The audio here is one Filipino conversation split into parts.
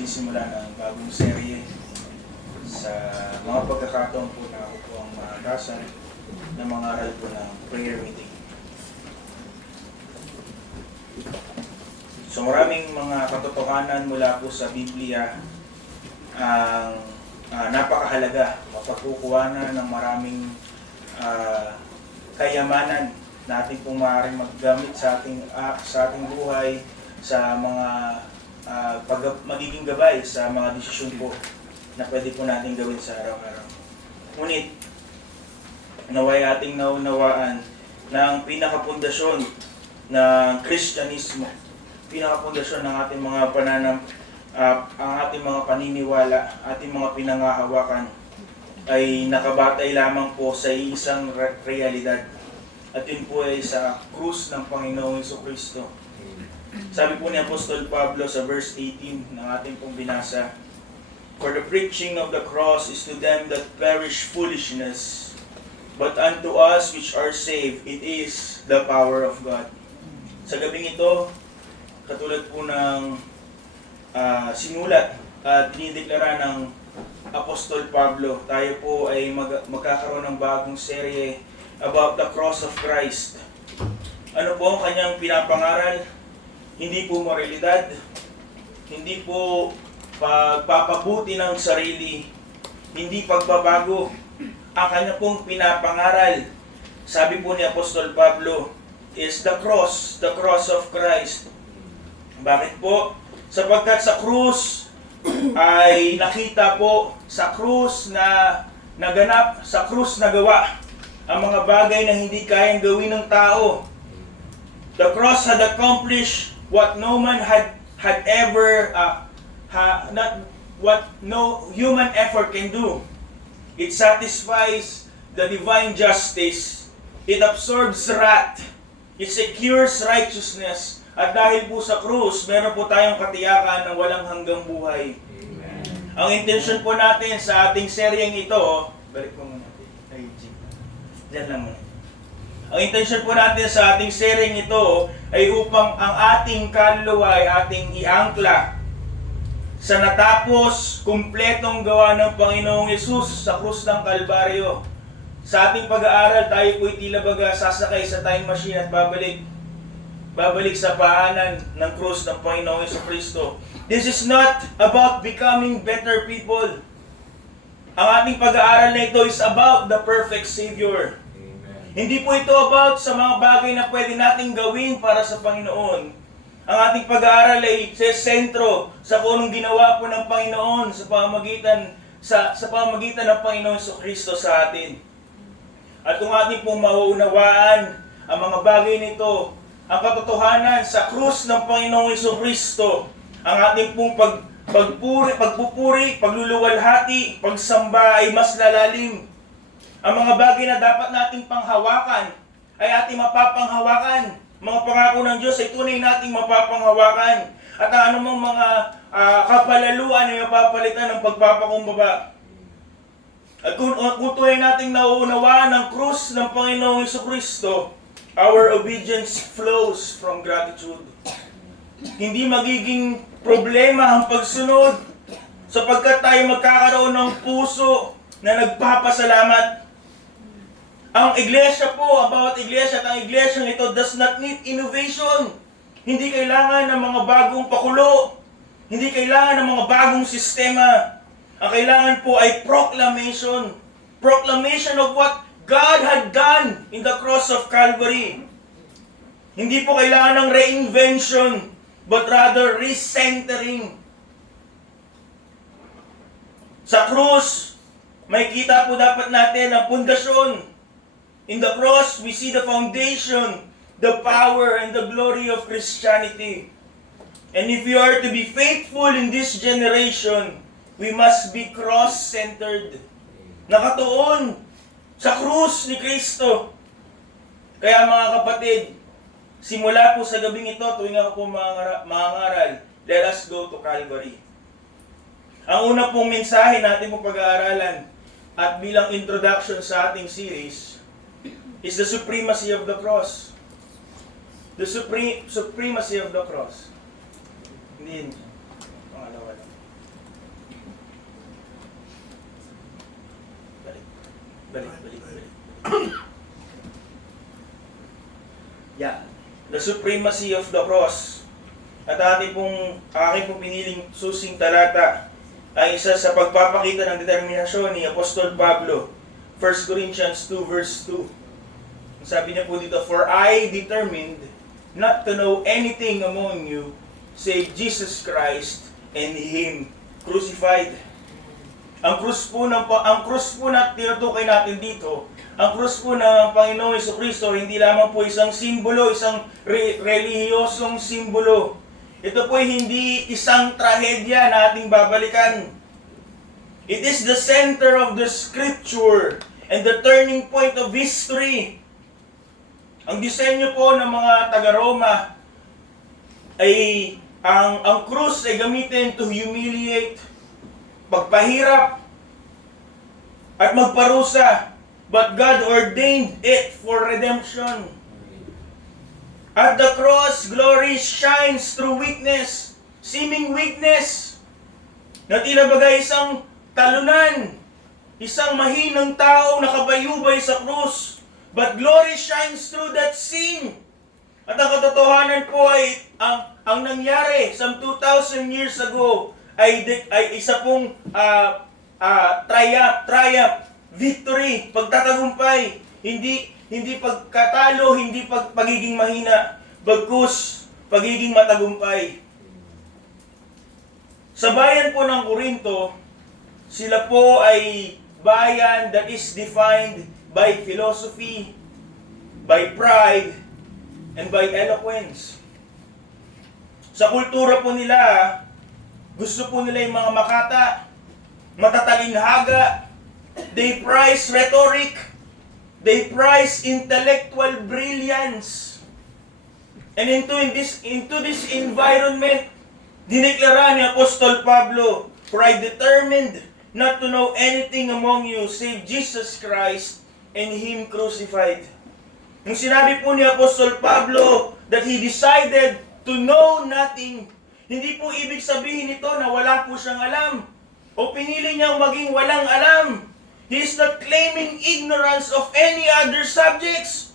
magsisimula ng bagong serye sa mga pagkakataon po na ako po ang maatasan ng mga aral po ng prayer meeting. So maraming mga katotohanan mula po sa Biblia ang napakahalaga, mapagkukuhanan ng maraming kayamanan na ating pong maaaring maggamit sa ating buhay, sa mga magiging gabay sa mga desisyon po na pwede po natin gawin sa araw-araw. Ngunit, naway ating naunawaan na ang pinakapundasyon ng Kristyanismo, pinakapundasyon ng ating mga ang ating mga paniniwala, ating mga pinangahawakan ay nakabatay lamang po sa isang realidad. At yun po ay sa krus ng Panginoong Jesucristo. Sabi po ni Apostol Pablo sa verse 18 ng ating pong binasa, "For the preaching of the cross is to them that perish foolishness, but unto us which are saved, it is the power of God." Sa gabing ito, katulad po ng sinulat at dinideklara ng Apostol Pablo, tayo po ay magkakaroon ng bagong serye about the cross of Christ. Ano po ang kanyang pinapangaral? Hindi po moralidad, hindi po pagpapabuti ng sarili, hindi pagbabago. Ang kanya pong pinapangaral, sabi po ni Apostol Pablo, is the cross of Christ. Bakit po? Sapagkat sa krus ay nakita po, sa krus na naganap, sa krus na gawa, ang mga bagay na hindi kayang gawin ng tao. The cross had accomplished what no man had ever, not what no human effort can do. It satisfies the divine justice. It absorbs wrath. It secures righteousness. At dahil po sa krus, meron po tayong katiyakan ng walang hanggang buhay. Amen. Ang intention po natin sa ating seryeng ito, balik po muna. Diyan lang muna. Ang intention po natin sa ating seryeng ito ay upang ang ating kaluluwa ay ating iangkla sa natapos, kumpletong gawa ng Panginoong Yesus sa krus ng Kalbaryo. Sa ating pag-aaral, tayo po'y tila baga sasakay sa time machine at babalik sa paanan ng krus ng Panginoong Jesucristo. This is not about becoming better people. Ang ating pag-aaral na ito is about the perfect Savior. Amen. Hindi po ito about sa mga bagay na pwede nating gawin para sa Panginoon. Ang ating pag-aaral ay sa sentro sa kung anong ginawa po ng Panginoon sa pamamagitan ng Panginoon Jesucristo sa atin. At kung ating pong mauunawaan ang mga bagay nito, ang katotohanan sa krus ng Panginoong Jesucristo, ang ating pong pagpupuri, pagluluwalhati, pagsamba ay mas lalalim. Ang mga bagay na dapat nating panghawakan ay ating mapapanghawakan. Mga pangako ng Diyos ay tunay nating mapapanghawakan. At ang anumang mga kapalaluan ay mapapalitan ng pagpapakumbaba. At kung tunay nating nauunawaan ang krus ng Panginoong Jesucristo, our obedience flows from gratitude. Hindi magiging problema ang pagsunod sapagkat tayo magkakaroon ng puso na nagpapasalamat. Ang iglesia po, ang bawat iglesia at ang iglesyang ito does not need innovation. Hindi kailangan ng mga bagong pakulo. Hindi kailangan ng mga bagong sistema. Ang kailangan po ay proclamation. Proclamation of what God had done in the cross of Calvary. Hindi po kailangan ng reinvention, but rather recentering. Sa krus, may kita po dapat natin ang pundasyon. In the cross, we see the foundation, the power, and the glory of Christianity. And if we are to be faithful in this generation, we must be cross-centered. Nakatuon sa krus ni Kristo. Kaya mga kapatid, simula po sa gabing ito, tuwing ako po mangangaral, let us go to Calvary. Ang una pong mensahe natin pong pag-aaralan at bilang introduction sa ating series is the supremacy of the cross. The supremacy of the cross. Hindi yun. Pangalawa lang. The supremacy of the cross. At aking pong piniling susing talata ay isa sa pagpapakita ng determinasyon ni Apostol Pablo. 1 Corinthians 2 verse 2. Sabi niya po dito, "For I determined not to know anything among you save Jesus Christ and Him crucified." Ang krus po na tinutukoy natin dito, ang krus po ng Panginoong Jesucristo, hindi lamang po isang simbolo, isang relihiyosong simbolo. Ito po hindi isang trahedya na ating babalikan. It is the center of the Scripture and the turning point of history. Ang disenyo po ng mga taga-Roma ay ang krus ay gamitin to humiliate, pagpahirap, at magparusa. But God ordained it for redemption. At the cross, glory shines through weakness, seeming weakness, na tila bagay isang talunan, isang mahinang tao nakabayubay sa krus. But glory shines through that sin. At ang katotohanan po ay ang nangyari some 2,000 years ago ay isa pong triumph, victory, pagtatagumpay, hindi pagkatalo, hindi pagiging mahina, bagkus pagiging matagumpay. Sa bayan po ng Korinto, sila po ay bayan that is defined by philosophy, by pride, and by eloquence. Sa kultura po nila, gusto po nila yung mga makata, matatalinhaga. They prize rhetoric. They prize intellectual brilliance. And into this environment, dineklara ni Apostol Pablo, "For I determined not to know anything among you save Jesus Christ and Him crucified." Nung sinabi po ni Apostol Pablo that he decided to know nothing, hindi po ibig sabihin nito na wala po siyang alam o pinili niyang maging walang alam. He is not claiming ignorance of any other subjects.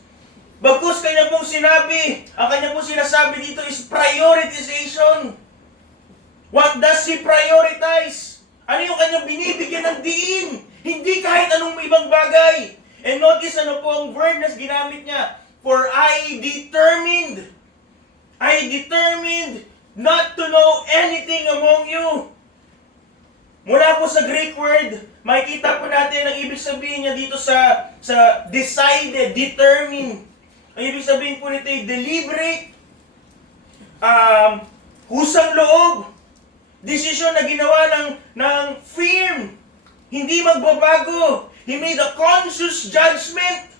Bagkus kanya pong sinabi, ang kanya pong sinasabi dito is prioritization. What does he prioritize? Ano yung kanyang binibigyan ng diin? Hindi kahit anong ibang bagay. And notice ano po ang word na ginamit niya. "For I determined not to know anything among you." Mula po sa Greek word, makikita po natin ang ibig sabihin niya dito sa decided, determined. Ang ibig sabihin po nito ay deliberate, husang loob, desisyon na ginawa ng firm, hindi magbabago. He made a conscious judgment.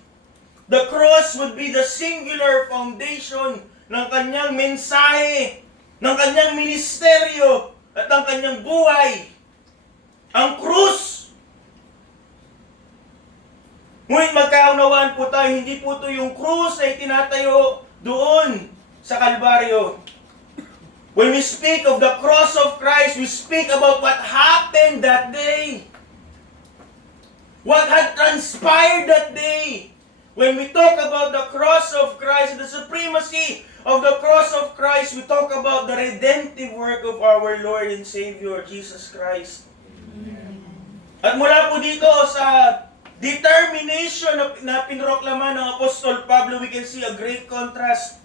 The cross would be the singular foundation ng kanyang mensahe, ng kanyang ministeryo, at ng kanyang buhay. Ang krus. Ngunit magkaunawaan po tayo, hindi po ito yung krus na itinatayo doon sa Kalbaryo. When we speak of the cross of Christ, we speak about what happened that day. What had transpired that day. When we talk about the cross of Christ, the supremacy of the cross of Christ, we talk about the redemptive work of our Lord and Savior, Jesus Christ. At mula po dito sa determination na pinroklama ng Apostol Pablo, we can see a great contrast.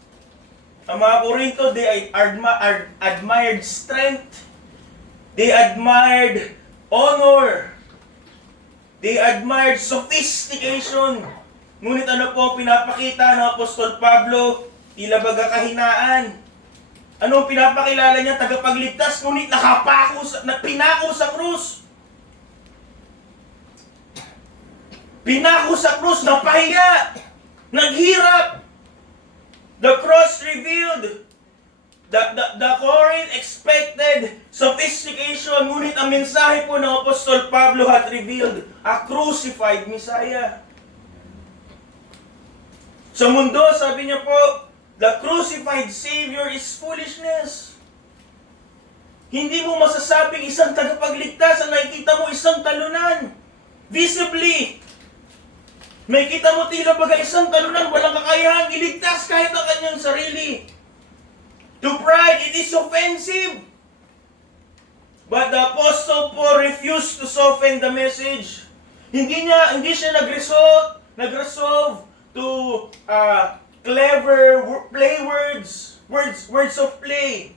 Ang mga Korinto, they admired strength. They admired honor. They admired sophistication. Ngunit ano po pinapakita ng Apostol Pablo? Tila baga kahinaan. Ano pinapakilala niya? Tagapagligtas, ngunit pinako sa krus. Pinako sa krus, napahiya, naghirap. The cross revealed. The Corinth expected sophistication, ngunit ang mensahe po ng Apostol Pablo had revealed a crucified Messiah. Sa mundo, sabi niya po, the crucified Savior is foolishness. Hindi mo masasabing isang tagapagligtas ang nakikita mo isang talunan. Visibly, May kita mo tila baga isang talunan, walang kakayahang iligtas kahit ang kanyang sarili. To pride, it is offensive. But the Apostle Paul refused to soften the message. Hindi siya nag-resolve to clever play words of play.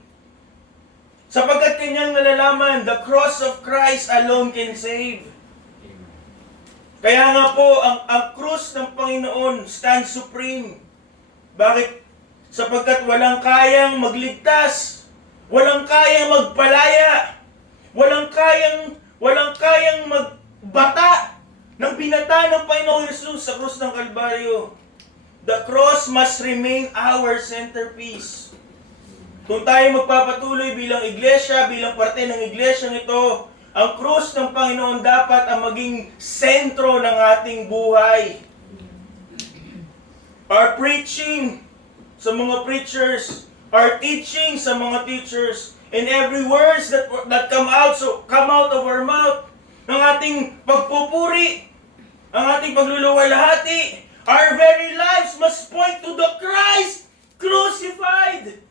Sapagkat kanyang nalalaman, the cross of Christ alone can save. Kaya nga po, ang krus ng Panginoon stands supreme. Bakit? Sapagkat walang kayang magligtas, walang kayang magpalaya, walang kayang magbata ng binata ng Panginoong Hesus sa krus ng Kalbaryo. The cross must remain our centerpiece. Kung tayo magpapatuloy bilang iglesia, bilang parte ng iglesia nito, ang krus ng Panginoon dapat ang maging sentro ng ating buhay. Our preaching sa mga preachers, our teaching sa mga teachers, and every words that come out of our mouth, ng ating pagpupuri, ang ating pagluluwalhati, our very lives must point to the Christ crucified.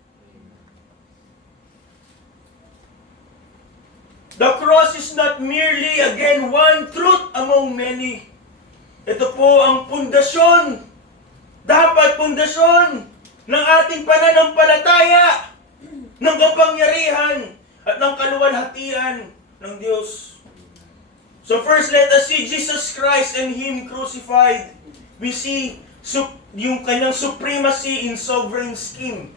The cross is not merely, again, one truth among many. Ito po ang pundasyon. Dapat pundasyon ng ating pananampalataya, ng kapangyarihan, at ng kaluwalhatian ng Diyos. So first, let us see Jesus Christ and Him crucified. We see yung kanyang supremacy in sovereign scheme.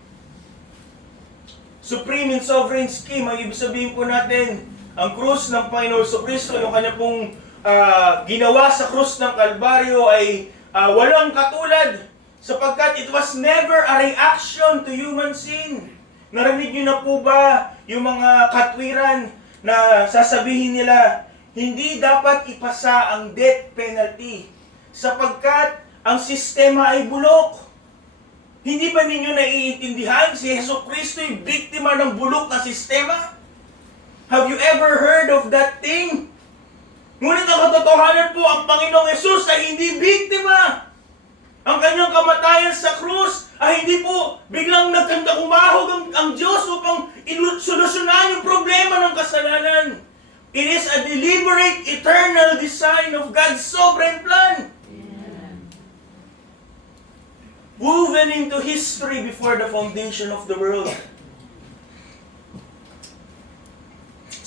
Supreme in sovereign scheme, ang ibig sabihin po natin, ang krus ng Panginoon Jesucristo, yung kanya pong ginawa sa krus ng Kalbaryo ay walang katulad sapagkat it was never a reaction to human sin. Narinig niyo na po ba yung mga katwiran na sasabihin nila, hindi dapat ipasa ang death penalty sapagkat ang sistema ay bulok. Hindi ba ninyo naiintindihan si Jesucristo ay biktima ng bulok na sistema? Have you ever heard of that thing? Ngunit ang katotohanan po, ang Panginoong Hesus ay hindi biktima. Ang kanyang kamatayan sa krus ay hindi po biglang nagkandahumahog ang Diyos upang solusyonan yung problema ng kasalanan. It is a deliberate, eternal design of God's sovereign plan. Woven into history before the foundation of the world.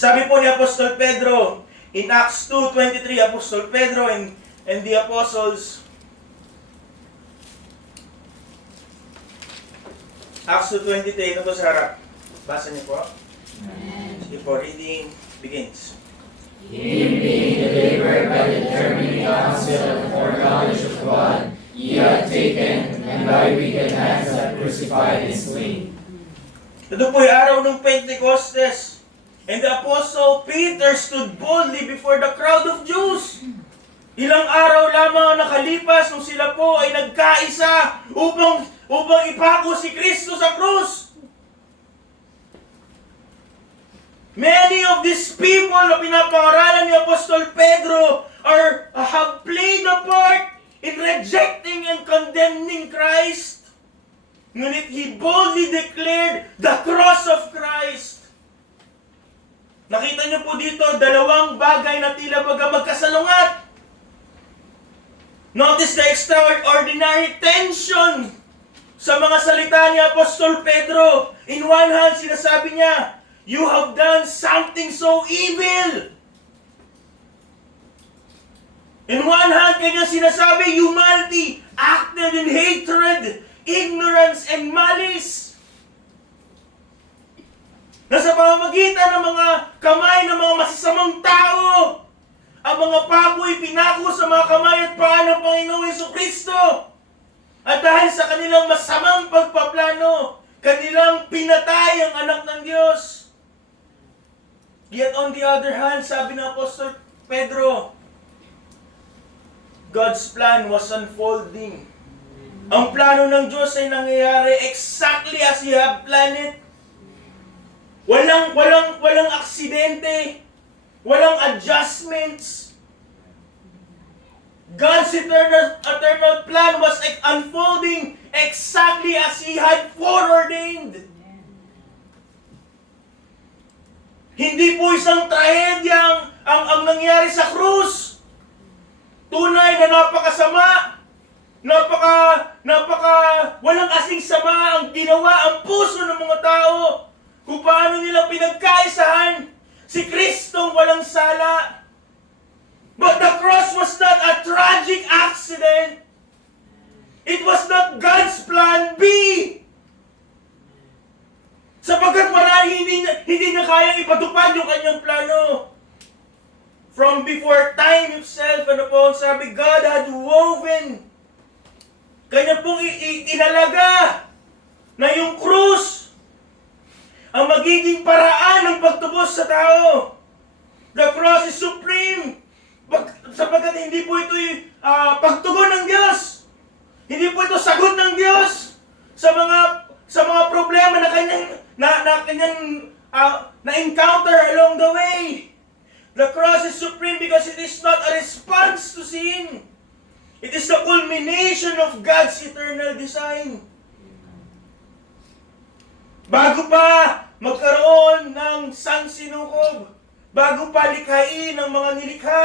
Sabi po ni Apostol Pedro, in Acts 2:23, Apostol Pedro and the apostles, Acts 2:23, ito po sa harap. Basa niyo po. Amen. Sige po, reading begins. Him being delivered by the determining counsel of the foreknowledge of God, ye have taken, and by wicked hands have crucified and slain. Ito po yung araw ng Pentecostes. And the Apostle Peter stood boldly before the crowd of Jews. Ilang araw lamang ang nakalipas nung sila po ay nagkaisa upang ipako si Kristo sa krus. Many of these people na pinapangaralan ni Apostol Pedro have played a part in rejecting and condemning Christ. Ngunit he boldly declared the cross of Christ. Nakita niyo po dito, dalawang bagay na tila baga magkasalungat. Notice the extraordinary tension sa mga salita ni Apostol Pedro. In one hand, sinasabi niya, you have done something so evil. In one hand, kanya sinasabi, humanity acted in hatred, ignorance, and malice. Nasa pamamagitan ng mga kamay ng mga masasamang tao, ang mga papoy pinako sa mga kamay at paa ng Panginoong Jesucristo. At dahil sa kanilang masamang pagpaplano, kanilang pinatay ang anak ng Diyos. Yet on the other hand, sabi ng Apostol Pedro, God's plan was unfolding. Ang plano ng Diyos ay nangyayari exactly as He had planned it. Walang aksidente, walang adjustments. God's eternal plan was unfolding exactly as He had foreordained. Hindi po isang trahedya ang nangyari sa krus. Tunay na napakasama, walang asing sama ang ginawa ang puso ng mga tao kung paano nila pinagkaisahan si Kristong walang sala. But the cross was not a tragic accident. It was not God's plan B. Sapagkat marahil hindi niya kayang ipatupad yung kanyang plano. From before time itself, sabi, God had woven. Kanya pong inalaga na yung krus ang magiging paraan ng pagtubos sa tao. The cross is supreme. Sapagkat hindi po ito pagtugon ng Diyos. Hindi po ito sagot ng Diyos sa mga problema na kanyang na-encounter along the way. The cross is supreme because it is not a response to sin. It is the culmination of God's eternal design. Bago pa magkaroon ng sansinukob, bago pa likhain ng mga nilikha,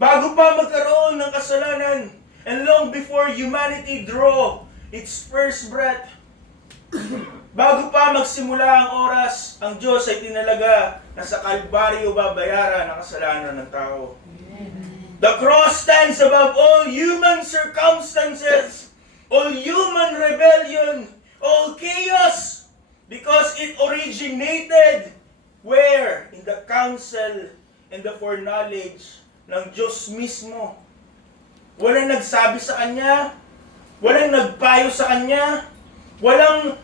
bago pa magkaroon ng kasalanan, and long before humanity draw its first breath, bago pa magsimula ang oras, ang Diyos ay tinalaga na sa Kalbaryo babayaran ang kasalanan ng tao. The cross stands above all human circumstances, all human rebellion, all chaos, because it originated where? In the counsel and the foreknowledge ng Diyos mismo. Walang nagsabi sa Kanya, walang nagpayo sa Kanya, walang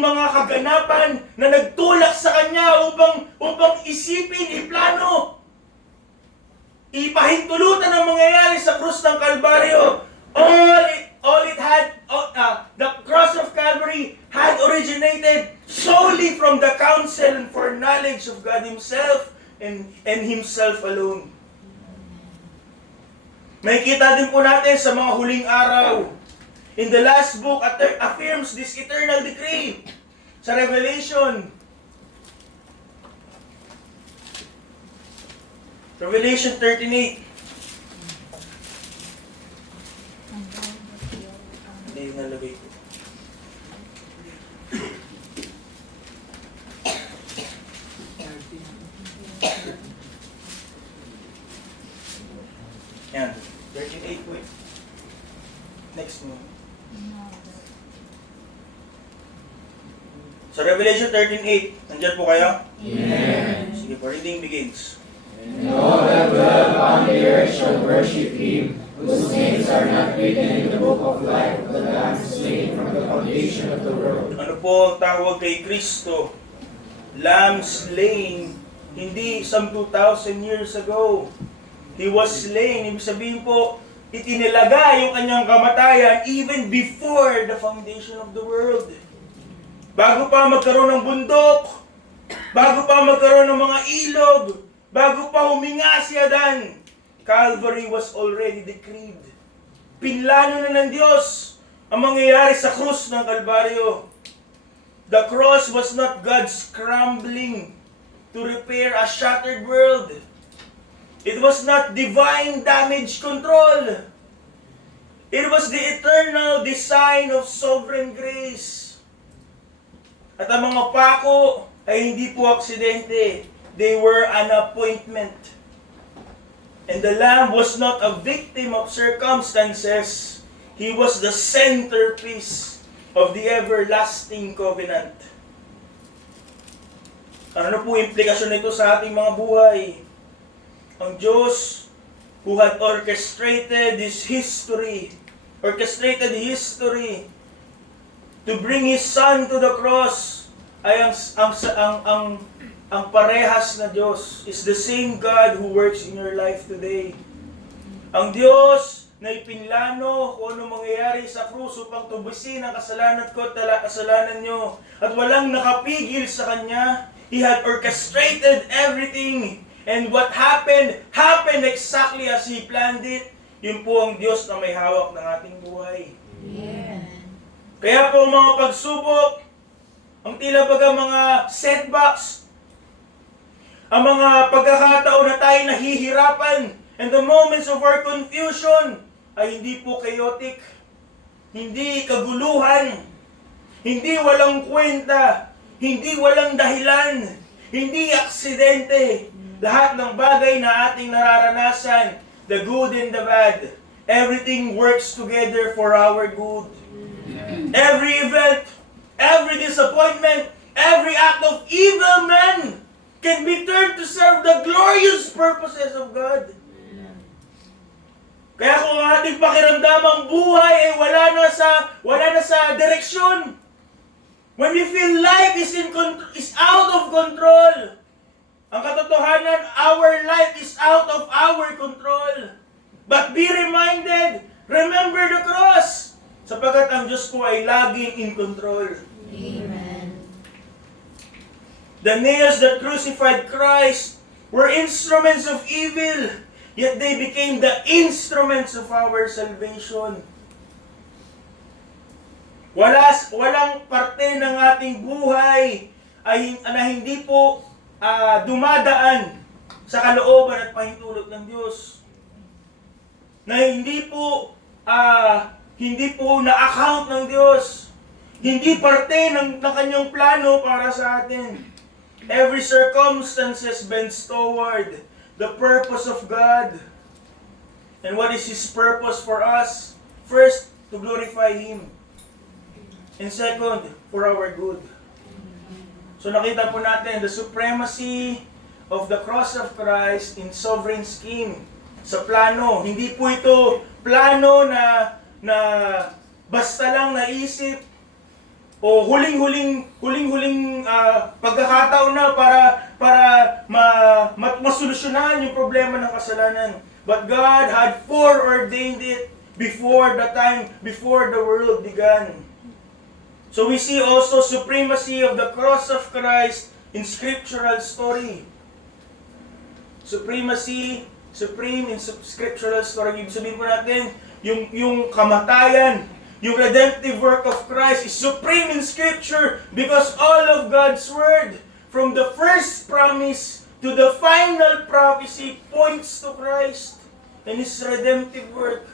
mga kaganapan na nagtulak sa Kanya upang isipin, iplano, ipahintulutan ang mangyayari sa krus ng Kalbaryo. The cross of Calvary had originated solely from the counsel and foreknowledge of God Himself and Himself alone. Makikita din po natin sa mga huling araw. In the last book, affirms this eternal decree. Sa Revelation 13:8. Hindi yung nalagay ko. Yan. 13:8 po eh. Next mo. Sa Revelation 13:8, nandyan po kayo? Amen. Sige po, reading begins. And all that dwell upon the earth shall worship Him, whose names are not written in the book of life of the Lamb slain from the foundation of the world. Ano po ang tawag kay Kristo? Lamb slain, hindi some 2,000 years ago. He was slain. Ibig sabihin po, itinilaga yung kanyang kamatayan even before the foundation of the world. Bago pa magkaroon ng bundok, bago pa magkaroon ng mga ilog, bago pa huminga si Adan, Calvary was already decreed. Pinlano na ng Diyos ang mangyayari sa krus ng Kalbaryo. The cross was not God scrambling to repair a shattered world. It was not divine damage control. It was the eternal design of sovereign grace. At ang mga pako ay hindi po aksidente. They were an appointment. And the Lamb was not a victim of circumstances. He was the centerpiece of the everlasting covenant. Ano po implikasyon nito sa ating mga buhay? Ang Diyos who had orchestrated history to bring His Son to the cross ay ang parehas na Diyos is the same God who works in your life today. Ang Diyos na ipinlano kung ano mangyayari sa krus upang tubusin ang kasalanan ko at kasalanan nyo. At walang nakapigil sa Kanya. He had orchestrated everything. And what happened exactly as He planned it. Yun po ang Diyos na may hawak ng ating buhay. Amen. Kaya po ang mga pagsubok, ang tila baga mga setbacks, ang mga pagkakataon na tayo nahihirapan, and the moments of our confusion ay hindi po chaotic, hindi kaguluhan, hindi walang kwenta, hindi walang dahilan, hindi aksidente. Lahat ng bagay na ating nararanasan, the good and the bad, everything works together for our good. Every event, every disappointment, every act of evil man can be turned to serve the glorious purposes of God. Kaya kung ang ating pakiramdamang buhay ay wala na sa direksyon, when we feel life is out of control, ang katotohanan, our life is out of our control. But be reminded, remember the cross, sapagkat ang Diyos ko ay laging in control. Amen. The nails that crucified Christ were instruments of evil, yet they became the instruments of our salvation. Walang parte ng ating buhay na hindi po dumadaan sa kalooban at pahintulot ng Diyos. Na hindi po na-account ng Diyos. Hindi parte ng kanyang plano para sa atin. Every circumstances bends toward the purpose of God. And what is His purpose for us? First, to glorify Him. And second, for our good. So nakita po natin the supremacy of the cross of Christ in sovereign scheme. Sa plano. Hindi po ito plano na basta lang naisip o huling-huling pagkakataon na para masolusyonan yung problema ng kasalanan. But God had foreordained it before the world began. So we see also supremacy of the cross of Christ in scriptural story. Supreme in scriptural story. Ibig sabihin po natin, yung kamatayan, yung redemptive work of Christ is supreme in scripture because all of God's word, from the first promise to the final prophecy, points to Christ and His redemptive work.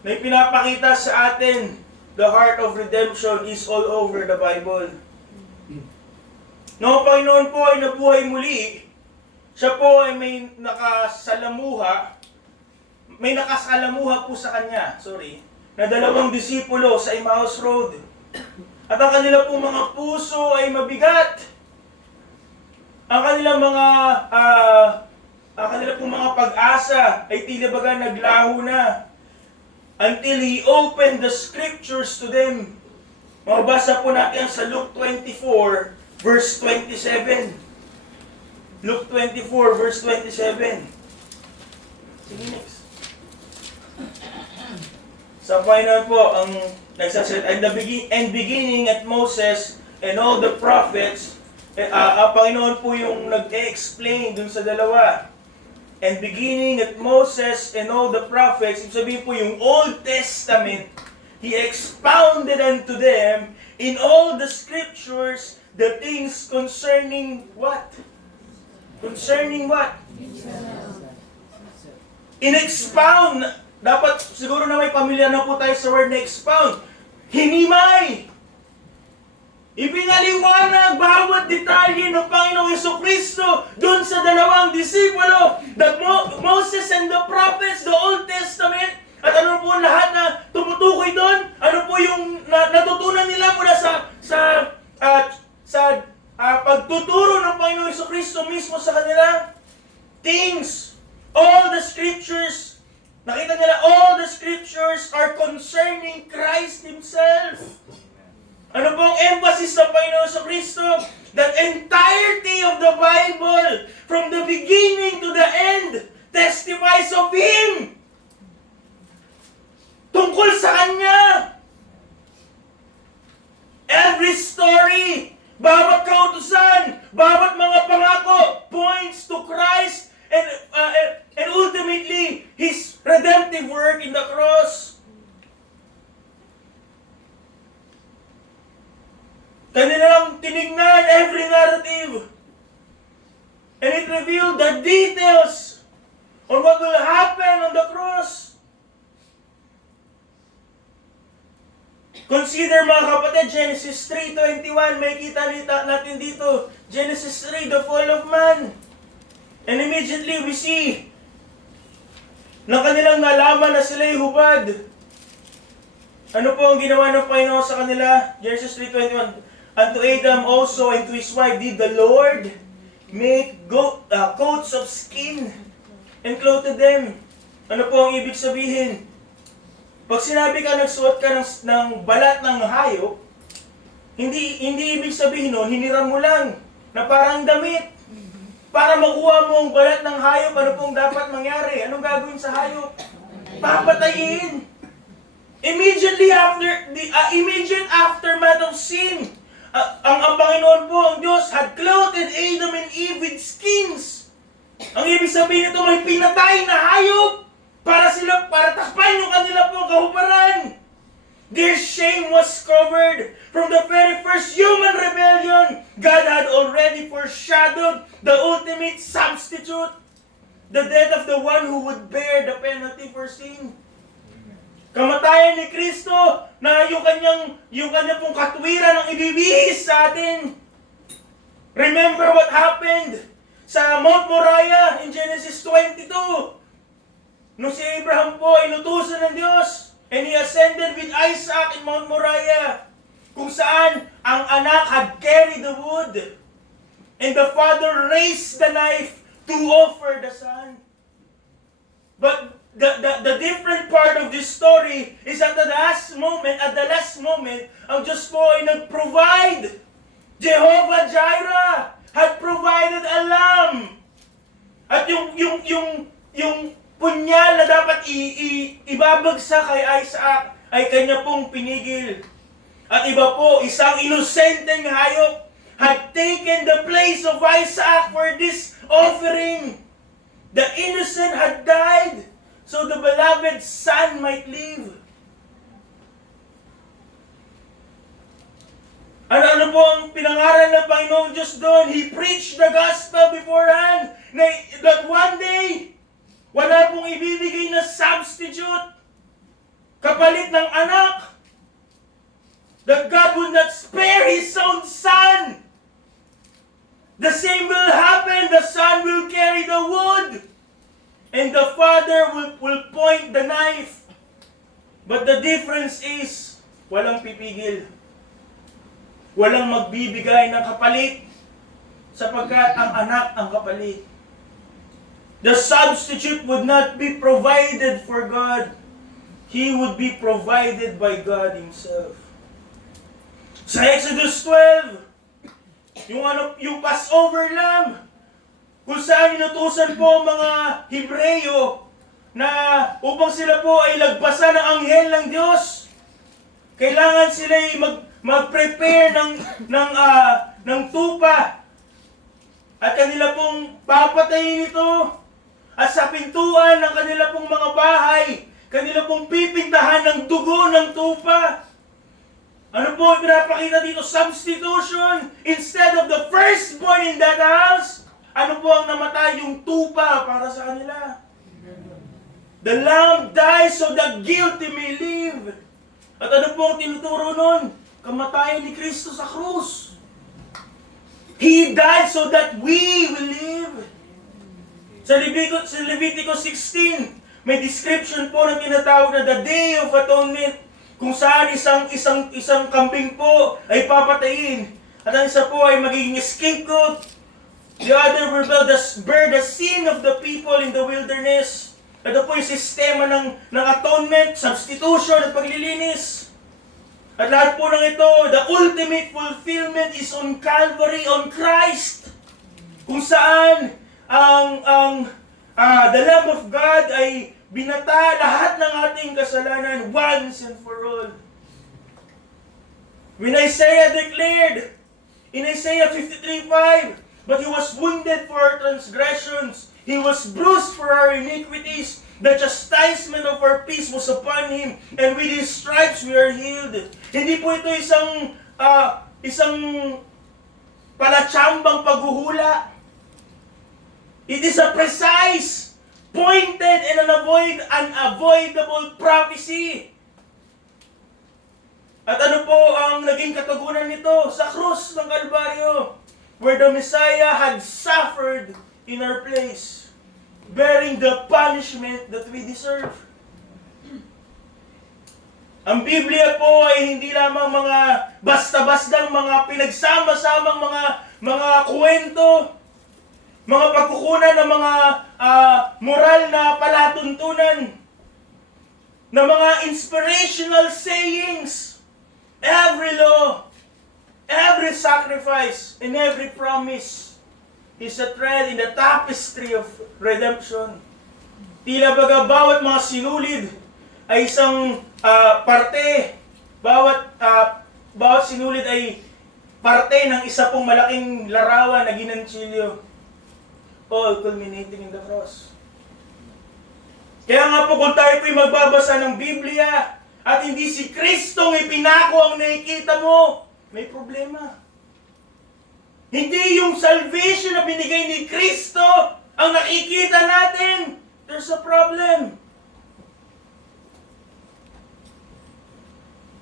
Na ipinapakita sa atin, the heart of redemption is all over the Bible. Noong Panginoon po ay nabuhay muli, siya po ay may nakasalamuha po sa Kanya, na 2 disipulo sa Emmaus Road. At ang kanila pong mga puso ay mabigat. Ang kanila pong mga pag-asa ay tila baga naglaho na. Until He opened the scriptures to them. Mabasa po natin sa Luke 24, verse 27. Luke 24, verse 27. Sige, next. Sa Panginoon po, ang nagsasalita, and beginning at Moses and all the prophets, ang Panginoon po yung nag-explain dun sa dalawa. And beginning at Moses and all the prophets, ibig sabihin po yung Old Testament, He expounded unto them in all the scriptures the things concerning what? Concerning what? In-expound. Dapat siguro na may pamilyar na po tayo sa word na expound. Hinimay. Ipinaliwanag bawat detalye ng Panginoong Jesucristo doon sa 2 disipulo, Moses and the prophets, the Old Testament, at ano po lahat na tumutukoy doon, ano po yung natutunan nila mula sa pagtuturo ng Panginoong Jesucristo mismo sa kanila. Things, all the scriptures, nakita nila, all the scriptures are concerning Christ Himself. Ano pong emphasis ng Panginoon sa Kristo? The entirety of the Bible, from the beginning to the end, testifies of Him. Tungkol sa Kanya. Every story, bawat kautusan, bawat mga pangako, points to Christ and ultimately His revealed the details on what will happen on the cross. Consider mga kapatid, Genesis 3:21, may kita natin dito. Genesis 3, the fall of man. And immediately we see na kanilang nalaman na sila'y hubad. Ano po ang ginawa ng Panginoon sa kanila? Genesis 3:21. Unto Adam also and to his wife did the Lord make coats of skin and clothed them. Ano po ang ibig sabihin? Pag sinabi ka nagsuot ka ng balat ng hayop, hindi ibig sabihin nun, hiniram mo lang na parang damit. Para makuha mo ang balat ng hayop, ano pong dapat mangyari? Anong gagawin sa hayop? Papatayin. Immediately after the immediate aftermath of sin, ang Panginoon po, ang Diyos, had clothed Adam and Eve with skins. Ang ibig sabihin nito, may pinatay na hayop para takpan yung kanila pong kahuparan. Their shame was covered. From the very first human rebellion, God had already foreshadowed the ultimate substitute, the death of the one who would bear the penalty for sin. Kamatayan ni Kristo na yung kanyang pong katwiran ang ibibihis sa atin. Remember what happened sa Mount Moriah in Genesis 22. Nung si Abraham po inutusan ng Diyos, and he ascended with Isaac in Mount Moriah, kung saan ang anak had carried the wood, and the father raised the knife to offer the son. But the different part of this story is at the last moment, ang Diyos po ay nag-provide. Jehovah Jireh had provided a lamb. At yung punyal na dapat ibabagsak kay Isaac ay kanya pong pinigil. At iba po, isang inosenteng hayop had taken the place of Isaac for this offering. The innocent had died so the beloved son might live. Ano po ang pinangaral ng Panginoong Diyos doon? He preached the gospel beforehand that one day, wala pong ibibigay na substitute, kapalit ng anak, that God would not spare His own son. The same will happen. The son will carry the wood, and the father will point the knife. But the difference is, walang pipigil. Walang magbibigay ng kapalit, sapagkat ang anak ang kapalit. The substitute would not be provided for God. He would be provided by God Himself. Sa Exodus 12, yung Passover lamb, kung saan inutusan po mga Hebreyo na upang sila po ay lagpasan ng anghel ng Diyos, kailangan sila ay mag-prepare ng tupa at kanila pong papatayin ito. At sa pintuan ng kanila pong mga bahay, kanila pong pipintahan ng dugo ng tupa. Ano po pinapakita dito? Substitution. Instead of the firstborn in that house, ano po ang namatay? Yung tupa para sa kanila. The lamb dies so the guilty may live. At ano po ang tinuturo nun? Kamatayan ni Kristo sa krus. He died so that we will live. Sa Leviticus 16, may description po na tinatawag na the Day of Atonement, kung saan isang kambing po ay papatayin. At ang isa po ay magiging scapegoat. The other will bear the sin of the people in the wilderness. Ito po yung sistema ng atonement, substitution at paglilinis. At lahat po ng ito, the ultimate fulfillment is on Calvary, on Christ. Kung saan the Lamb of God ay binata lahat ng ating kasalanan once and for all. When Isaiah declared in Isaiah 53:5, but He was wounded for our transgressions, He was bruised for our iniquities, the chastisement of our peace was upon Him, and with His stripes we are healed. Hindi po ito isang palatsambang paghuhula. It is a precise, pointed, and unavoidable prophecy. At ano po ang naging katugunan nito sa krus ng Kalbaryo, where the Messiah had suffered in our place, bearing the punishment that we deserve. Ang Biblia po ay hindi lamang mga basta-bastang mga pinagsama-samang mga kwento, mga pagkukunan ng mga moral na palatuntunan, na mga inspirational sayings. Every law, every sacrifice, and every promise is a thread in the tapestry of redemption. Tila baga bawat mga sinulid ay isang parte, bawat sinulid ay parte ng isa pong malaking larawan na ginanchilyo, all culminating in the cross. Kaya nga po kung tayo po'y magbabasa ng Biblia at hindi si Kristong ipinako ang nakikita mo, may problema. Hindi yung salvation na binigay ni Kristo ang nakikita natin. There's a problem.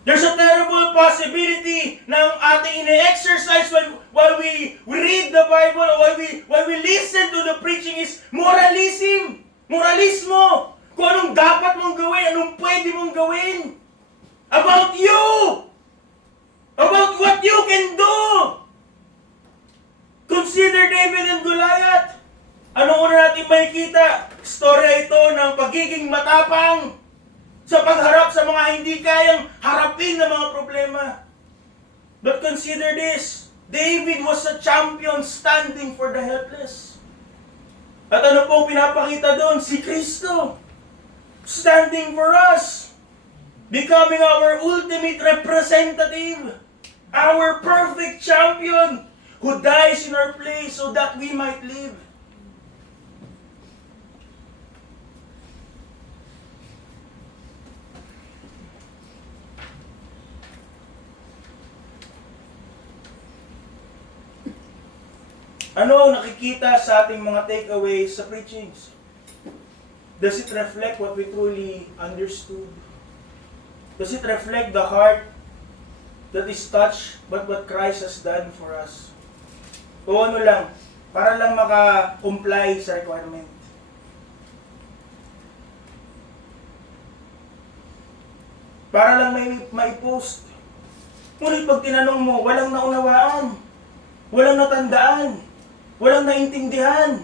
There's a terrible possibility na ang ating ine-exercise while we read the Bible or while we listen to the preaching is moralism. Moralismo. Kung anong dapat mong gawin, anong pwede mong gawin. About you. About what you can do. Consider David and Goliath. Anong una natin makikita? Storya ito ng pagiging matapang sa pagharap sa mga hindi kayang harapin na mga problema. But consider this. David was a champion standing for the helpless. At ano pong pinapakita doon? Si Kristo. Standing for us. Becoming our ultimate representative. Our perfect champion who dies in our place so that we might live. Ano ang nakikita sa ating mga takeaways sa preachings? Does it reflect what we truly understood? Does it reflect the heart that is touched by what Christ has done for us? O ano lang, para lang maka-comply sa requirement? Para lang may post. Ngunit pag tinanong mo, walang naunawaan, walang natandaan, walang naintindihan.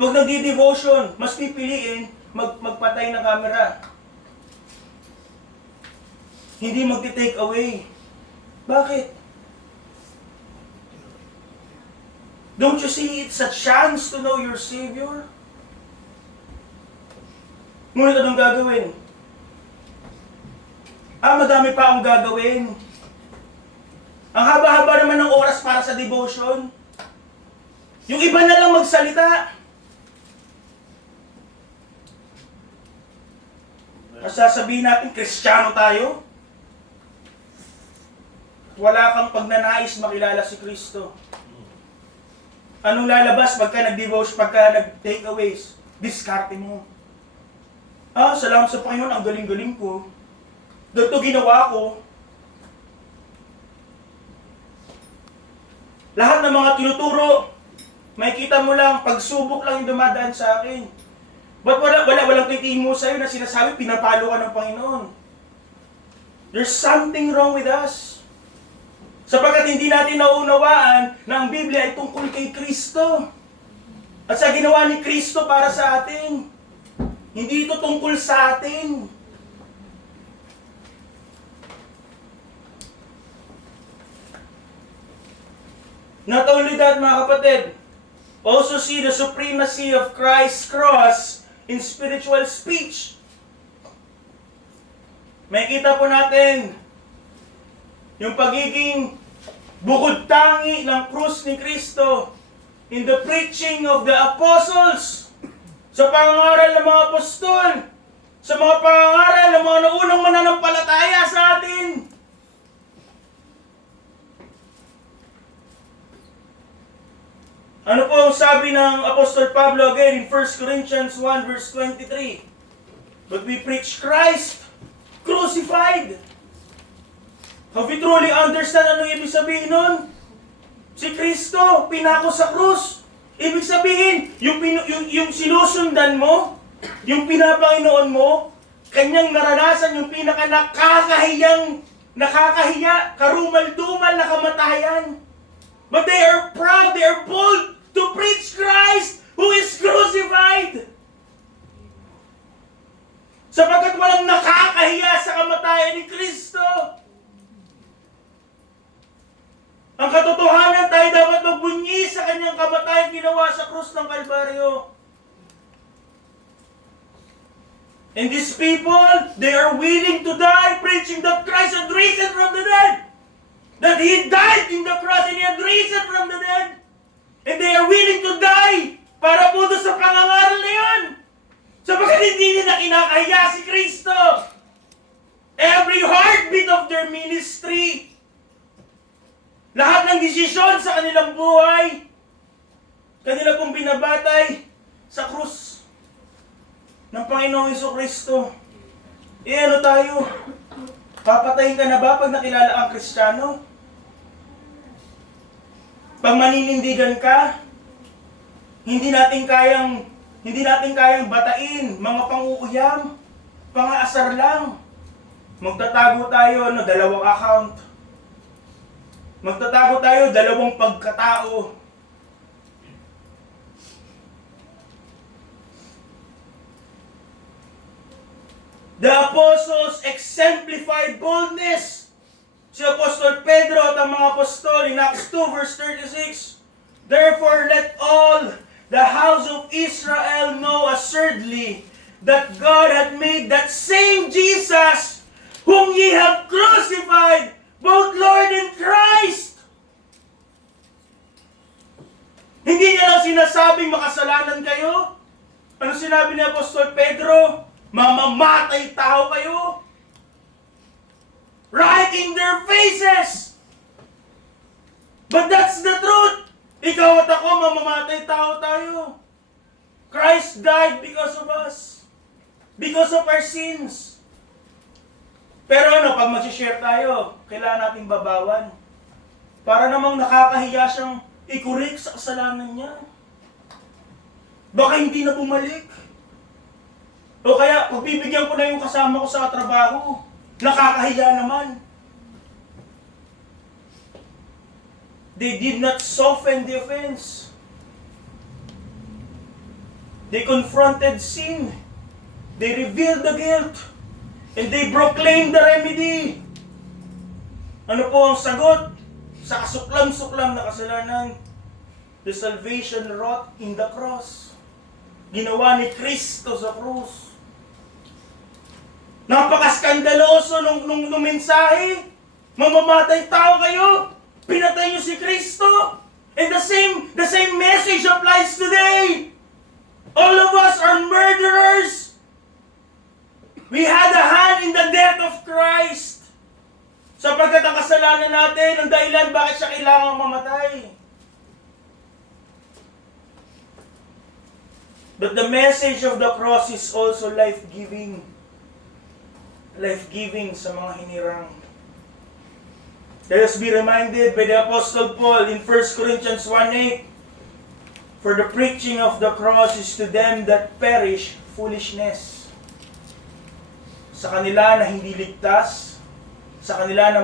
Pag nagdi-devotion, mas pipiliin magpatay ng camera. Hindi magti-take away. Bakit? Don't you see it's a chance to know your Savior? Ngunit anong gagawin? Madami pa akong gagawin. Ang haba-haba naman ng oras para sa devotion. Yung iba na lang magsalita. Sasabihin natin, Kristiyano tayo. Wala kang pagnanais makilala si Kristo. Anong lalabas pagka nag-devotion, pagka nag-takeaways? Diskarte mo. Salamat sa Panginoon, ang galing-galing ko. Ganito ginawa ko. Lahat ng mga tinuturo, makikita mo lang, pagsubok lang yung dumadaan sa akin. Ba't walang titiin mo sa'yo na sinasabi, pinapalo ka ng Panginoon? There's something wrong with us. Sapagkat hindi natin naunawaan na ang Biblia ay tungkol kay Kristo. At sa ginawa ni Kristo para sa atin. Hindi ito tungkol sa atin. Not only that, mga kapatid, also see the supremacy of Christ's cross in spiritual speech. Makikita po natin yung pagiging bukod tangi ng krus ni Kristo in the preaching of the apostles, sa pangaral ng mga apostol, sa mga pangaral ng mga naunang mananampalataya sa atin. Ano po ang sabi ng Apostol Pablo again in 1 Corinthians 1 verse 23? But we preach Christ crucified. Have you truly understand ano ibig sabihin nun? Si Kristo, pinako sa krus. Ibig sabihin, yung sinusundan mo, yung pinapanginoon mo, kanyang naranasan yung pinaka nakakahiya, karumal-dumal na kamatayan. But they are proud, they are bold to preach Christ who is crucified. Sapagkat walang nakakahiya sa kamatayan ni Kristo. Ang katotohanan, tayo dapat magbunyi sa kanyang kamatayan ginawa sa krus ng Kalbaryo. And these people, they are willing to die preaching that Christ had risen from the dead. That He died in the cross and He had risen from the dead. And they are willing to die para po doon sa pangangaral na yun. Sapagkat hindi nila kinakahiya si Kristo. Every heartbeat of their ministry, lahat ng desisyon sa kanilang buhay, kanila pong binabatay sa krus ng Panginoong Jesucristo. Ano tayo? Papatayin ka na ba pag nakilala ang Kristiyano? Pag maninindigan ka, hindi natin kayang batain, mga pang-uuyam, pang-aasar lang. Magtatago tayo, dalawang account. Magtatago tayo, dalawang pagkatao. The apostles exemplified boldness. Si Apostol Pedro at ang mga apostol in Acts 2 verse 36. Therefore let all the house of Israel know assuredly that God had made that same Jesus whom ye have crucified, both Lord and Christ. Hindi niya lang sinasabing makasalanan kayo. Ano sinabi ni Apostol Pedro? Mamamatay tao kayo. Right in their faces. But that's the truth. Ikaw at ako, mamamatay tao tayo. Christ died because of us. Because of our sins. Pero pag mag-share tayo, kailangan natin babawan. Para namang nakakahiya siyang i-correct sa kasalanan niya. Baka hindi na bumalik. O kaya, pagbibigyan ko na yung kasama ko sa trabaho, nakakahiya naman. They did not soften the offense. They confronted sin. They revealed the guilt. And they proclaimed the remedy. Ano po ang sagot? Sa kasuklam-suklam na kasalanan, the salvation wrought in the cross. Ginawa ni Kristo sa krus. Napakaskandaloso nung mensahe. Mamamatay tao kayo. Pinatay niyo si Kristo. And the same message applies today. All of us are murderers. We had a hand in the death of Christ. Sapagkat ang kasalanan natin, ang dahilan bakit siya kailangang mamatay. But the message of the cross is also life-giving. Life-giving sa mga hinirang. Let us be reminded by the Apostle Paul in 1 Corinthians 1:8, for the preaching of the cross is to them that perish foolishness. Sa kanila na hindi ligtas, sa kanila na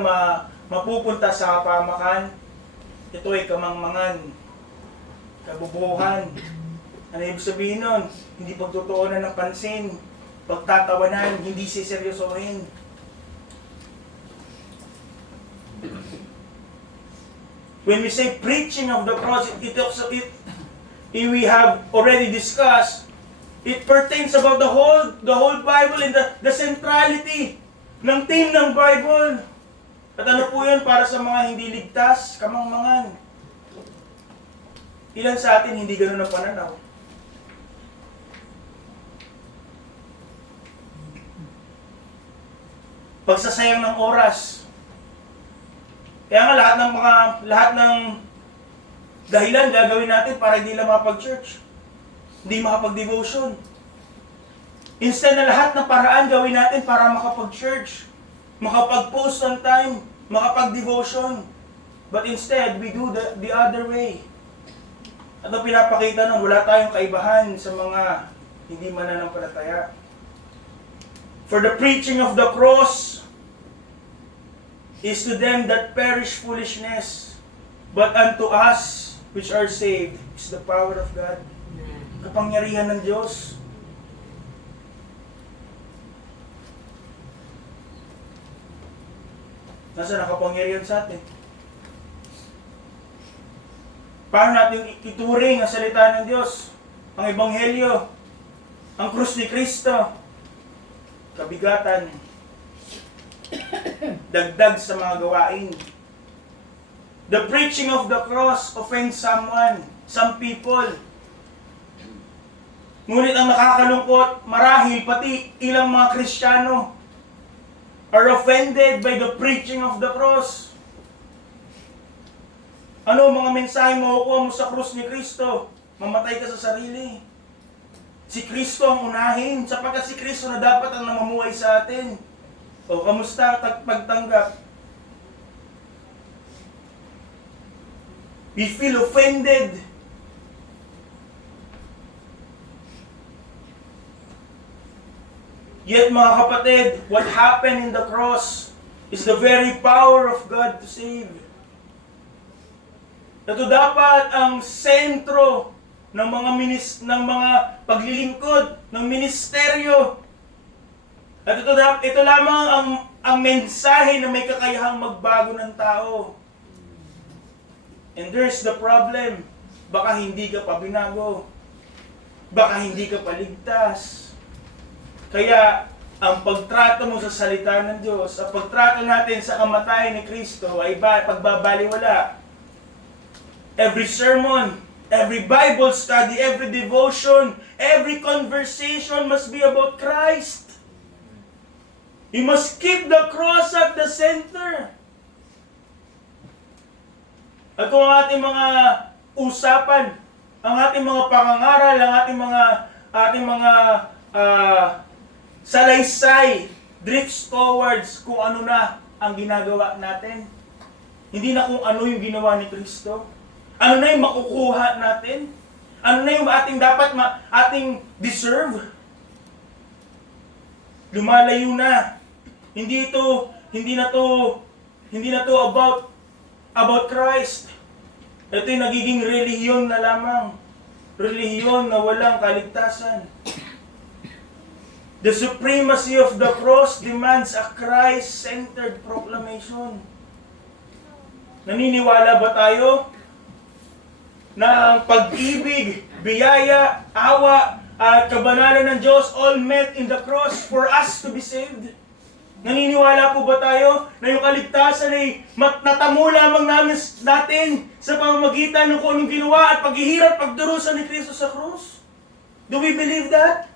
mapupunta sa kapamakan, ito ay kamangmangan, kabubuhan. Ano ibig sabihin nun? Hindi pagtutuunan ng pansin, pagtatawanan, hindi siseryosohin. When we say preaching of the cross, we have already discussed, it pertains about the whole Bible and the centrality ng theme ng Bible. At ano po yun para sa mga hindi ligtas, kamangmangan. Ilan sa atin hindi ganun ang pananaw? Pagsasayang ng oras. Kaya nga lahat ng dahilan gagawin natin para hindi lang makapag-church, hindi makapag-devotion. Instead na lahat ng paraan gawin natin para makapag-church, makapag-post on time, makapag-devotion. But instead, we do the other way. At ang pinapakita nun, wala tayong kaibahan sa mga hindi mananampalataya. For the preaching of the cross is to them that perish foolishness, but unto us which are saved is the power of God. Kapangyarihan ng Diyos. Nasaan ang kapangyarihan sa atin? Paano natin ituring ang salita ng Diyos? Ang Ebanghelyo, ang krus ni Kristo, kabigatan, dagdag sa mga gawain. The preaching of the cross offends someone, some people. Ngunit ang nakakalungkot, marahil pati ilang mga Kristiyano are offended by the preaching of the cross. Ano mga mensahe makukuha mo sa krus ni Kristo? Mamatay ka sa sarili. Si Kristo ang unahin, sapagkat si Kristo na dapat ang namamuhay sa atin. O, kamusta pagtanggap? We feel offended. Yet mga kapatid, what happened in the cross is the very power of God to save. Ito dapat ang sentro ng mga paglilingkod, ng ministeryo. At ito lamang ang mensahe na may kakayahang magbago ng tao. And there's the problem. Baka hindi ka pa binago. Baka hindi ka paligtas. Kaya, ang pagtrato mo sa salita ng Diyos, ang pagtrato natin sa kamatayan ni Kristo ay pagbabaliwala. Every sermon, every Bible study, every devotion, every conversation must be about Christ. You must keep the cross at the center. At kung ang ating mga usapan, ang ating mga pangangaral, ang ating mga salaysay drifts towards kung ano na ang ginagawa natin. Hindi na kung ano yung ginawa ni Kristo. Ano na yung makukuha natin? Ano na yung ating deserve? Lumalayo na. Hindi na to about Christ. Ito yung nagiging relihiyon na lamang. Relihiyon na walang kaligtasan. The supremacy of the cross demands a Christ-centered proclamation. Naniniwala ba tayo na ang pag-ibig, biyaya, awa, at kabanalan ng Diyos all met in the cross for us to be saved? Naniniwala po ba tayo na yung kaligtasan ay natamo lamang natin sa pamamagitan ng kung anong ginawa at paghihirap, pagdurusa ni Kristo sa krus? Do we believe that?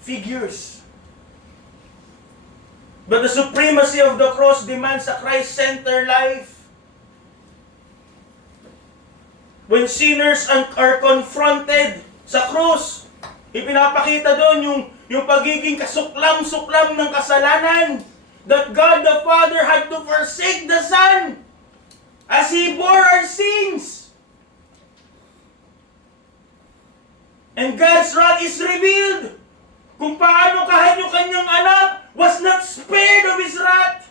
Figures. But the supremacy of the cross demands a Christ-centered life. When sinners are confronted sa krus, ipinapakita doon yung pagiging kasuklam-suklam ng kasalanan, that God the Father had to forsake the Son as He bore our sins. And God's wrath is revealed kung paano kahit yung kanyang anak was not spared of His wrath.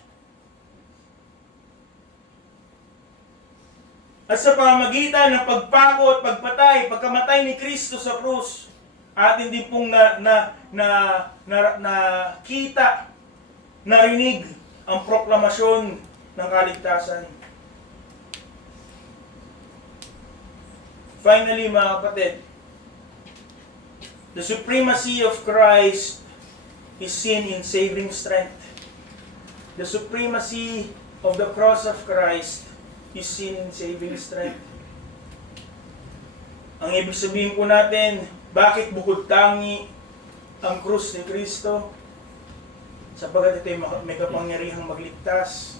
At sa pamamagitan ng pagpako at pagpatay, pagkamatay ni Kristo sa krus, atin din pong nakita, narinig ang proklamasyon ng kaligtasan. Finally, mga kapatid, the supremacy of Christ is seen in saving strength. The supremacy of the cross of Christ is seen in saving strength. Ang ibig sabihin po natin, bakit bukod tangi ang krus ni Kristo? Sapagat ito ay may kapangyarihang magligtas.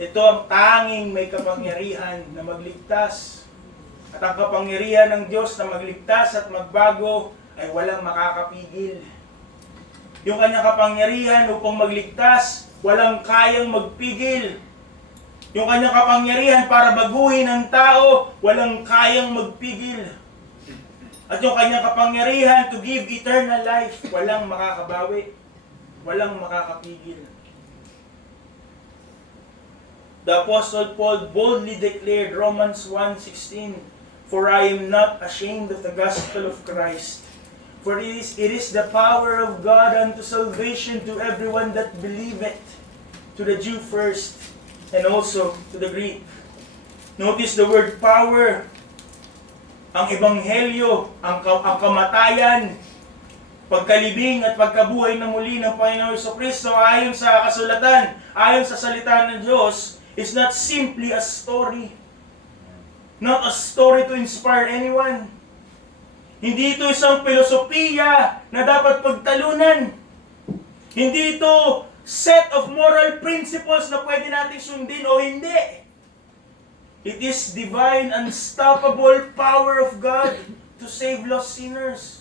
Ito ang tanging may kapangyarihan na magligtas. At ang kapangyarihan ng Diyos na magligtas at magbago ay walang makakapigil. Yung kanyang kapangyarihan upang magligtas, walang kayang magpigil. Yung kanyang kapangyarihan para baguhin ang tao, walang kayang magpigil. At yung kanyang kapangyarihan to give eternal life, walang makakabawi. Walang makakapigil. The Apostle Paul boldly declared Romans 1:16, "For I am not ashamed of the gospel of Christ, for it is the power of God unto salvation to everyone that believeth, to the Jew first, and also to the Greek." Notice the word power. Ang ebanghelyo, ang kamatayan, pagkalibing at pagkabuhay na muli ng Panginoon Jesucristo ayon sa kasulatan, ayon sa salita ng Diyos, is not simply a story. Not a story to inspire anyone. Hindi ito isang filosofiya na dapat pagtalunan. Hindi ito set of moral principles na pwede natin sundin o hindi. It is divine, unstoppable power of God to save lost sinners.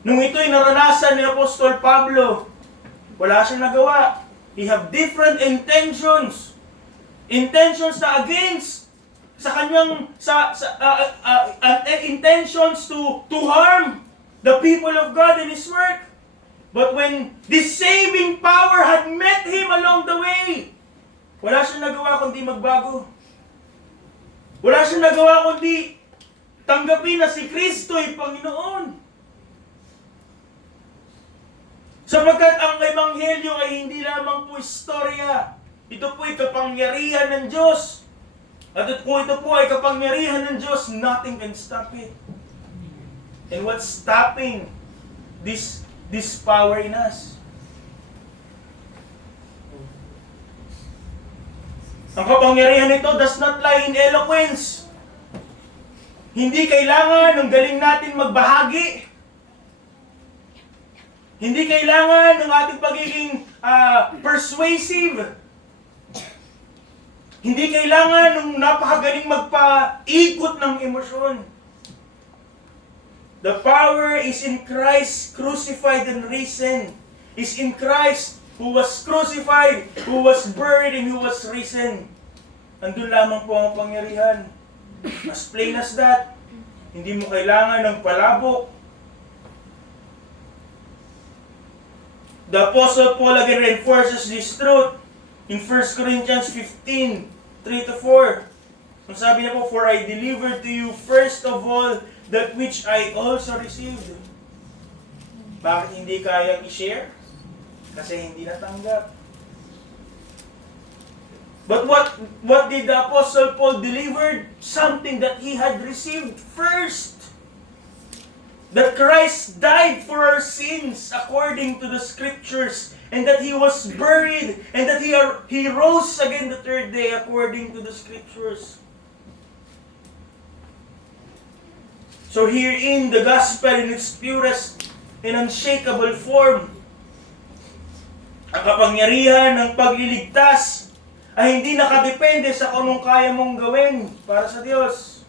Nung ito'y naranasan ni Apostol Pablo, wala siyang nagawa. He have different intentions. Intentions na against sa kanyang intentions to harm the people of God in His work. But when this saving power had met him along the way, wala siyang nagawa kundi magbago. Wala siyang nagawa kundi tanggapin na si Kristo ay Panginoon. Sapagkat ang Ebanghelyo ay hindi lamang po istorya. Ito po ay kapangyarihan ng Diyos. At kung ito po ay kapangyarihan ng Diyos, nothing can stop it. And what's stopping this power in us? Ang kapangyarihan nito does not lie in eloquence. Hindi kailangan ng galing natin magbahagi. Hindi kailangan ng ating pagiging persuasive. Hindi kailangan ng napakagaling magpaikot ng emosyon. The power is in Christ crucified and risen. Is in Christ who was crucified, who was buried, and who was risen. Andun lamang po ang pangyarihan. As plain as that. Hindi mo kailangan ng palabok. The Apostle Paul again reinforces this truth in 1 Corinthians 15, 3-4. Ang sabi niya po, "For I delivered to you first of all that which I also received." Bakit hindi kayang i-share? Kasi hindi natanggap. But what did the Apostle Paul deliver? Something that he had received first. That Christ died for our sins according to the Scriptures, and that He was buried, and that He rose again the third day according to the Scriptures. So herein the gospel in its purest and unshakable form. Ang kapangyarihan ng pagliligtas ay hindi nakadepende sa kung anong kaya mong gawin para sa Diyos.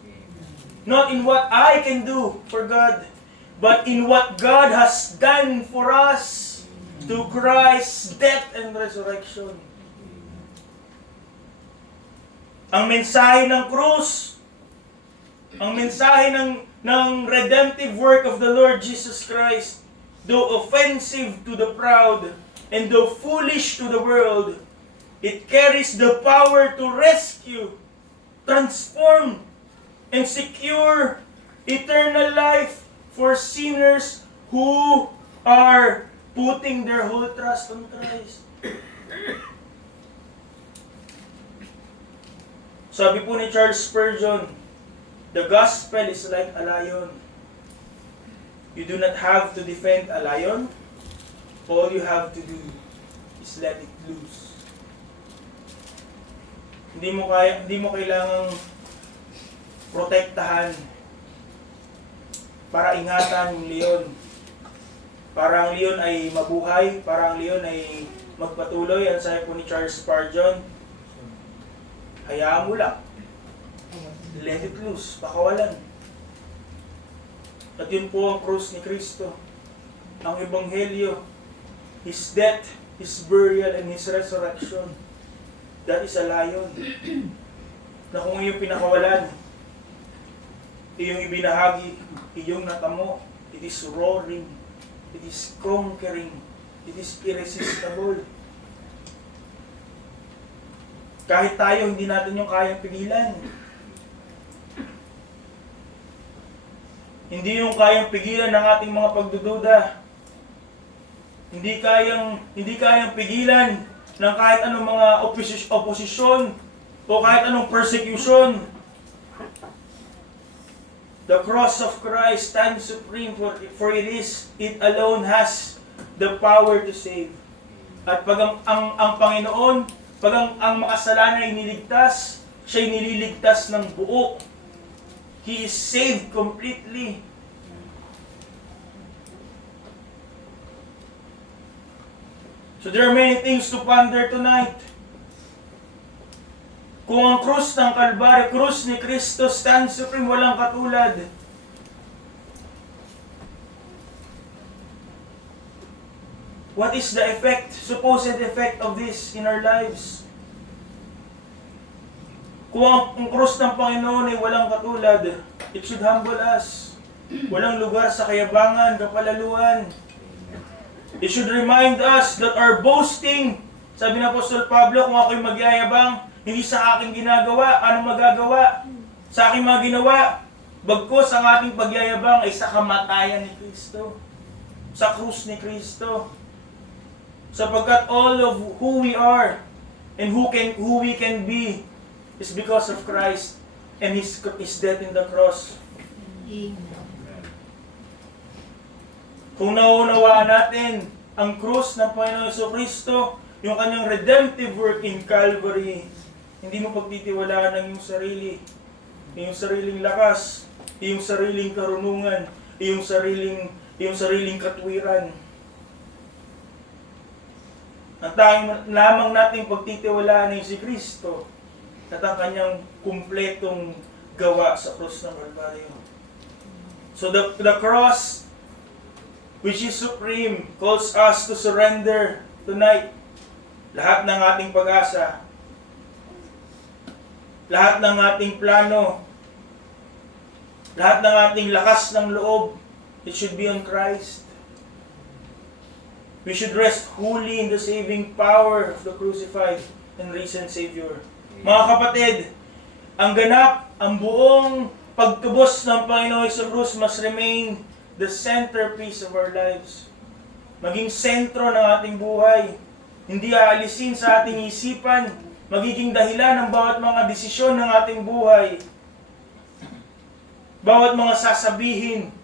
Not in what I can do for God, but in what God has done for us through Christ's death and resurrection. Ang mensahe ng krus, ang mensahe ng redemptive work of the Lord Jesus Christ, though offensive to the proud and though foolish to the world, it carries the power to rescue, transform, and secure eternal life for sinners who are putting their whole trust on Christ. Sabi po ni Charles Spurgeon, the gospel is like a lion. You do not have to defend a lion. All you have to do is let it loose. Hindi mo kailangang protektahan para ingatan yung leon. Para ang leon ay mabuhay, para ang leon ay magpatuloy. Ang sabi po ni Charles Spurgeon, hayaan mo lang. Let it loose, pakawalan. At yun po ang krus ni Kristo. Ang Ebanghelyo, His death, His burial, and His resurrection. That is a lion. Na kung iyong pinakawalan, iyong ibinahagi, iyong natamo, it is roaring, it is conquering, it is irresistible. Kahit tayo, hindi natin yung kayang pigilan. Hindi yung kayang pigilan ng ating mga pagdududa. Hindi kayang pigilan ng kahit anong mga oposisyon o kahit anong persecution. The cross of Christ stands supreme for it alone has the power to save. At pag ang Panginoon, pag ang makasalanan ay niligtas, siya'y nililigtas ng buo. He is saved completely. So there are many things to ponder tonight. Kung ang krus ng Kalbaryo, krus ni Kristo, stands supreme, walang katulad. What is the effect, supposed effect of this in our lives? Kung ang krus ng Panginoon ay walang katulad, it should humble us. Walang lugar sa kayabangan, kapalaluan. It should remind us that our boasting, sabi ng Apostol Pablo, kung ako'y magyayabang, hindi sa aking ginagawa, ano magagawa? Sa aking mga ginawa, bagkus ang ating pagyayabang ay sa kamatayan ni Kristo. Sa krus ni Kristo. Sapagkat all of who we are and who we can be is because of Christ and His death in the cross. Amen. Kung nauunawaan natin ang krus ng Panginoon Jesucristo, yung kanyang redemptive work in Calvary, hindi mo pagtitiwalaan ang iyong sarili, iyong sariling lakas, iyong sariling karunungan, iyong sariling katwiran. Ang tanging lamang nating pagtitiwalaan ay si Kristo at ang kanyang kumpletong gawa sa krus ng Kalbaryo. So the cross, which is supreme, calls us to surrender tonight lahat ng ating pag-asa, lahat ng ating plano, lahat ng ating lakas ng loob, it should be on Christ. We should rest wholly in the saving power of the crucified and risen Savior. Mga kapatid, ang ganap, ang buong pagtubos ng Panginoon sa krus must remain the centerpiece of our lives. Maging sentro ng ating buhay. Hindi aalisin sa ating isipan, magiging dahilan ng bawat mga desisyon ng ating buhay. Bawat mga sasabihin,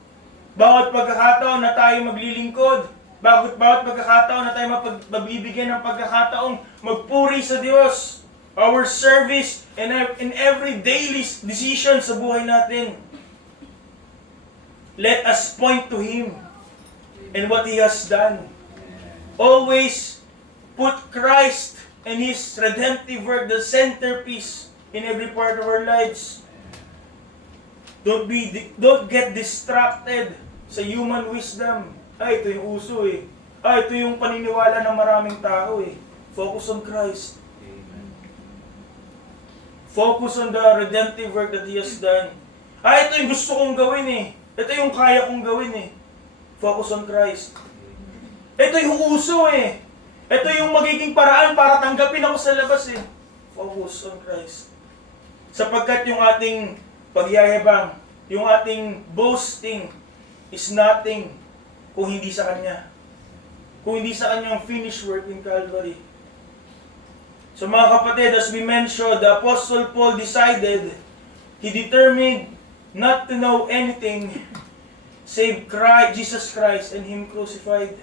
bawat pagkakataon na tayo maglilingkod, bawat pagkakataon na tayo mabibigyan ng pagkakataong magpuri sa Diyos, our service, and in every daily decision sa buhay natin. Let us point to Him and what He has done. Always put Christ and His redemptive work the centerpiece in every part of our lives. Don't get distracted sa human wisdom. Ay, ito yung uso eh. Ay, ito yung paniniwala ng maraming tao eh. Focus on Christ. Focus on the redemptive work that He has done. Ay, ito yung gusto kong gawin eh. Ito yung kaya kong gawin eh. Focus on Christ. Ito yung uso eh. Ito yung magiging paraan para tanggapin ako sa labas eh. Focus on Christ. Sapagkat yung ating pagyayabang, yung ating boasting is nothing kung hindi sa Kanya. Kung hindi sa Kanyang finished work in Calvary. So mga kapatid, as we mentioned, the Apostle Paul decided, he determined not to know anything save Christ, Jesus Christ and Him crucified.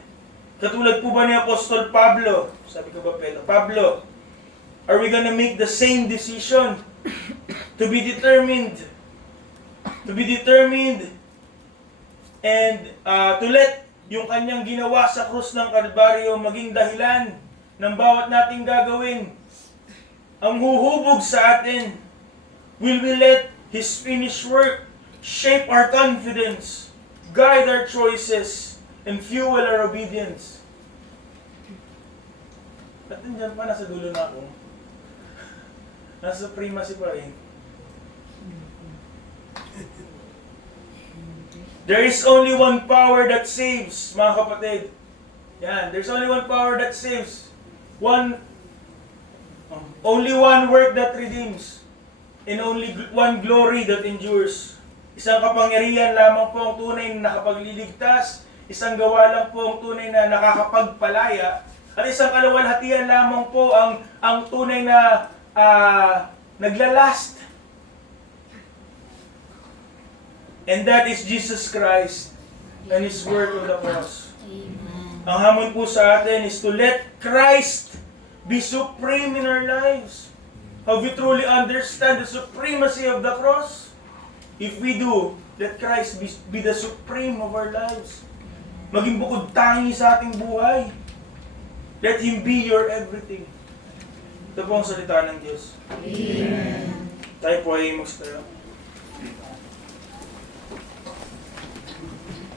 Katulad po ba ni Apostol Pablo? Sabi ko ba Pedro? Pablo, are we gonna make the same decision? To be determined and to let yung kanyang ginawa sa krus ng Kalbaryo maging dahilan ng bawat nating gagawin. Ang huhubog sa atin, will we let His finished work shape our confidence, guide our choices, and fuel our obedience? Ba't nandiyan pa? Nasa dulo na ako. Nasa primacy pa rin. There is only one power that saves, mga kapatid. Yan, there's only one power that saves. Only one work that redeems. And only one glory that endures. Isang kapangyarihan lamang po ang tunay na nakapagliligtas. Isang gawa lang po ang tunay na nakakapagpalaya. At isang kaluwalhatian lamang po ang tunay na naglalast. And that is Jesus Christ and His work on the cross. Amen. Ang hamon po sa atin is to let Christ be supreme in our lives. Have we truly understand the supremacy of the cross? If we do, let Christ be the supreme of our lives. Maging bukod tangi sa ating buhay. Let Him be your everything. Ito po ang salita ng Diyos. Amen. Tayo po ay magstara.